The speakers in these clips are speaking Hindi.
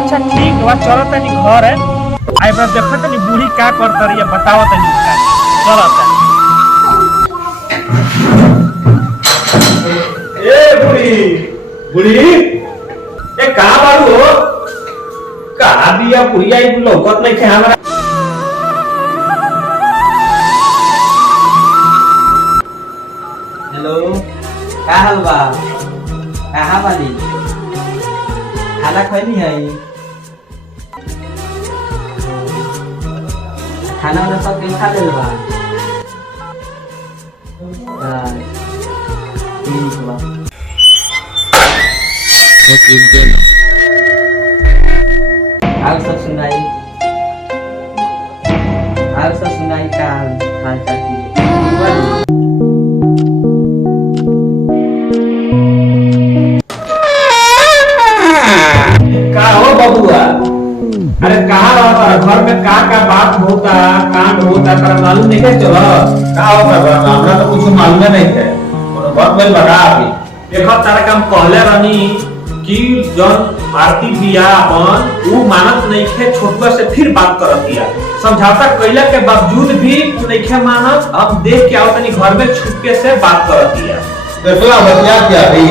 अच्छा ठीक बा, चलो तनी घर है आई बार देखो तनी बूढ़ी का करत रही है, बताओ तनी का चलो तनी। ए बूढ़ी बूढ़ी ए का बारू हो का बिया बुढ़िया ई लौकत नहीं खे हमरा। हेलो, का हाल बा? कहाँ बानी? खाना खैनी है? खाना वाला सब के खा लेल बा? ठीक बा। और सब सुनाई का हाल चाल की? का हो बबुआ, अरे कहाँ रहता घर में का बात होता कांड होता तेरा मालूम नहीं है? चलो का होता घर में हमरा तो कुछ मालूम नहीं है। कोनो बात बोल बता अभी एक तारा काम कहले रहनी कि जन आरती बिया अपन वो मानत नहीं है, छोटुआ से फिर बात करत दिया, समझौता कइला के बावजूद भी वो नहीं है मानत। अब देख के आओ तनी घर में छुपके से बात करत दिया। देखला बतिया क्या भी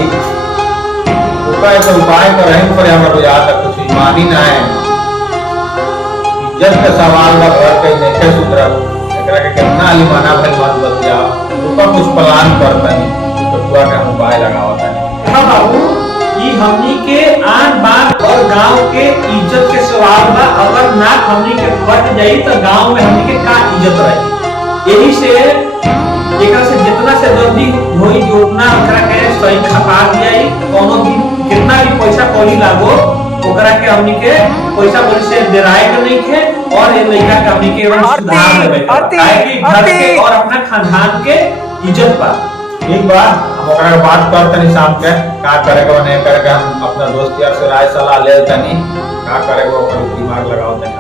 उपाय तो उपाय कर रहे पर हमरा याद तक कुछ ईमानी ना है। इज्जत का सवाल बा, घर के नहीं सुधरा एकरा के कितना अलिमाना भइल बात बतिया ऊपर कुछ प्लान करतनी तो पूरा का उपाय लगावतनी। हां बाबू, ई हमनी के आन बात और गांव के इज्जत के सवाल बा। अगर ना हमनी के फट जाई तो गांव में हमनी के का इज्जत रही। यही से एकरा से जितना से जल्दी होई जोड़ना ओकरा के सही खपा दियाई। कोनो भी कितना भी पैसा कौड़ी लागो ओकरा के हमनी के पैसा बोली से देराए के नहीं थे और ये लड़का के हमनी के एवं सुधार लेवे काहे कि घर के और अपना खानदान के इज्जत बा। ठीक बा, हम ओकरा के बात करतनी शाम के का करे के नहीं करे के हम अपना दोस्त यार से राय सलाह ले तनी का करे के ओकर दिमाग लगावतनी।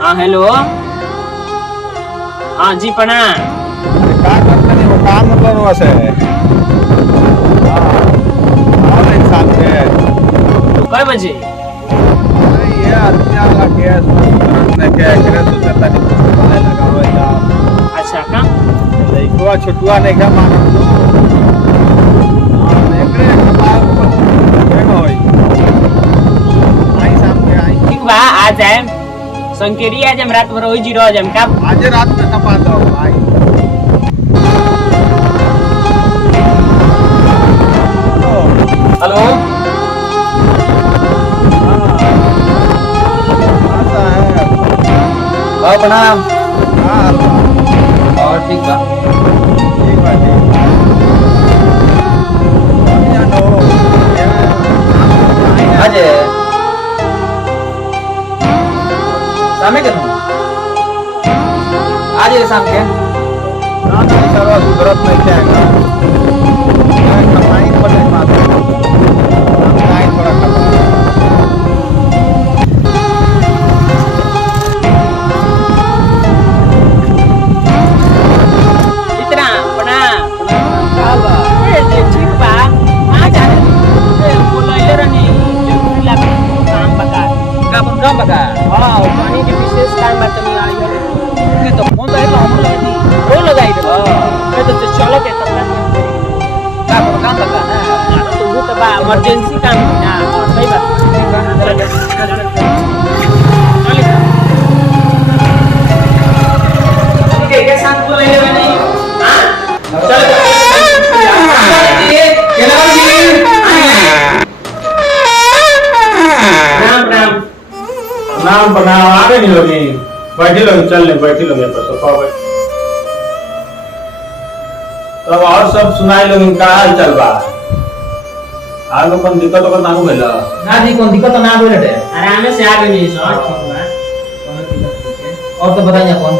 हाँ हेलो, हाँ जी प्रणाम। का करतनी वो काम मतलब वैसे और एक साथ में तो कई बजे? ये अर्पिया वाला केस तुरंत ने के करे तो तनी बोले लगावे जा। अच्छा का लइकवा छोटुआ नहीं का मानत तो हां एकरे के बाद केन होई आई शाम के आई। ठीक बा, आ जाए संकेरी आज हम रात भर होई जी रह जाम का आज रात में कपा दो आई। हेलो प्रणाम। और ठीक बा? ठीक बा ठीक जानो आज शाम के तुम आज शाम के ना ना सर्व सुधरत नहीं जाएगा। कमाई पर नहीं बात कमाई थोड़ा कमाई इतना बना काला ए जे ठीक बा आ जा ए बोलैले रहनी जरूरी लागे काम बता का अपन काम बता। हां पानी के विशेष काम बा तनी आई है के तो फोन तो है तो हम लगी वो लगाई दे मैं तो चलो के तब का अपन काम बता ना तो वो तो बा इमरजेंसी काम है ना सही बात चल के साथ बोलैले बनी। हां चल राम राम नाम बनाओ आगे नहीं लोगे बैठे लोग चल ले बैठे लोग पर सोफा पे तब और सब सुनाई लोग इनका हाल चल बा। आगे कौन दिक्कत हो ना भेला ना दी कौन दिक्कत ना बोले रे आराम से आ गई नहीं सर ठीक बा कोनो दिक्कत नहीं है। और तो बताइए कौन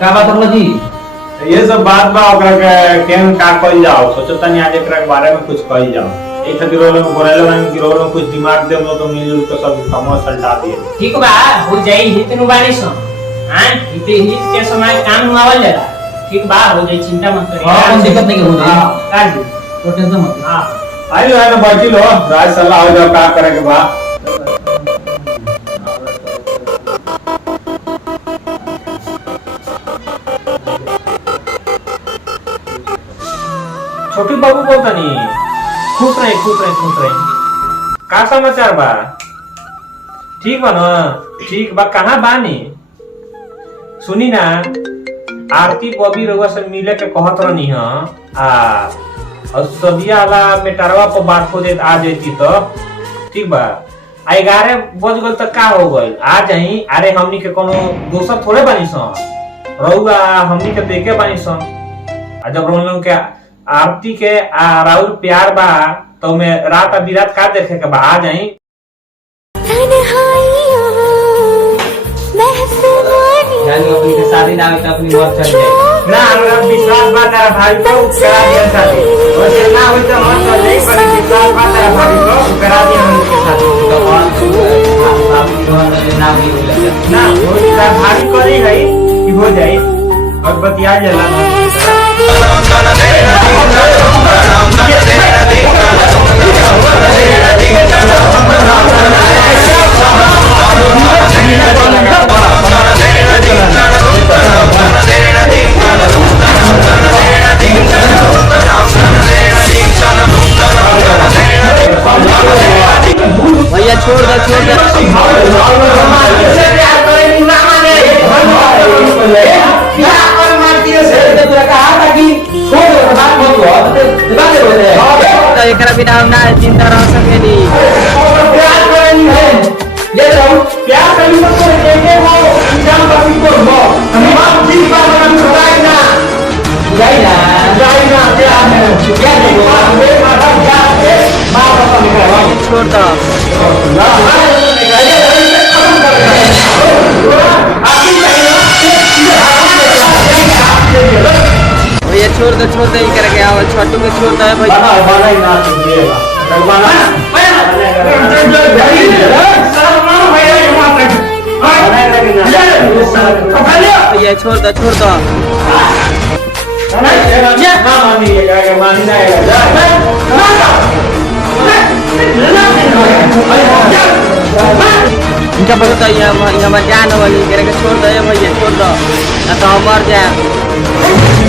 का बात करलो जी? ये सब बात बा ओकरा के केन का कइल जाओ सोचो तनी आज एकरा के बारे में कुछ कइल जाओ। एक खातिर लोग बोलेलो ना कि रोलो कुछ दिमाग दे तो मिलजुल के सब काम सल्टा दिए। ठीक बा हो जाई हितनु बानी सो हां हिते हित के समय काम हुआवल जाला। ठीक बा हो जाई चिंता मत करिए। हां कोई दिक्कत नहीं हो जाई। हां काट दो तो टेंशन मत हाँ आइलो है ना बैठी लो राज सलाह हो जाओ का करे के बा छोटी बाबू बोलता नहीं खुश रहे खुश रहे खुश रहे का समाचार बा ठीक बा ना ठीक बा कहाँ बानी सुनी ना आरती बॉबी रउआ से मिले के कहत रहनी ह और सदिया वाला मेटरवा पर बात हो जाए आ जाती तो ठीक बा 11 बज गल तो का हो गल आ जाई अरे हमनी के कोनो दोसर थोड़े बानी सन रउआ हमनी के देखे बानी सन जब लोग के आरती के राउर प्यार बा तो मैं रात बिरात का देखे के बा आ जाई जानी अपनी के शादी ना होई तो अपनी मौत चल जाए ना हमरा विश्वास बा तेरा भाई को करा दिया शादी और जे ना होई तो मत चल जाई पर विश्वास बा तेरा भाई को करा दिया हमके शादी तो और शादी तो ना भी हो जाए ना हो तेरा भाई करी गई कि हो जाई और बतिया जला भैया छोड़ दो तो एकरा बिना हम ना जिंदा रह सकेनी छोड़ दो भैया छोड़ दो करके आओ छोटू को छोड़ दो भैया छोड़ दो इनका बहुत हमारे जान हो करके छोड़ दो भैया छोड़ दो ना तो हम मर जाए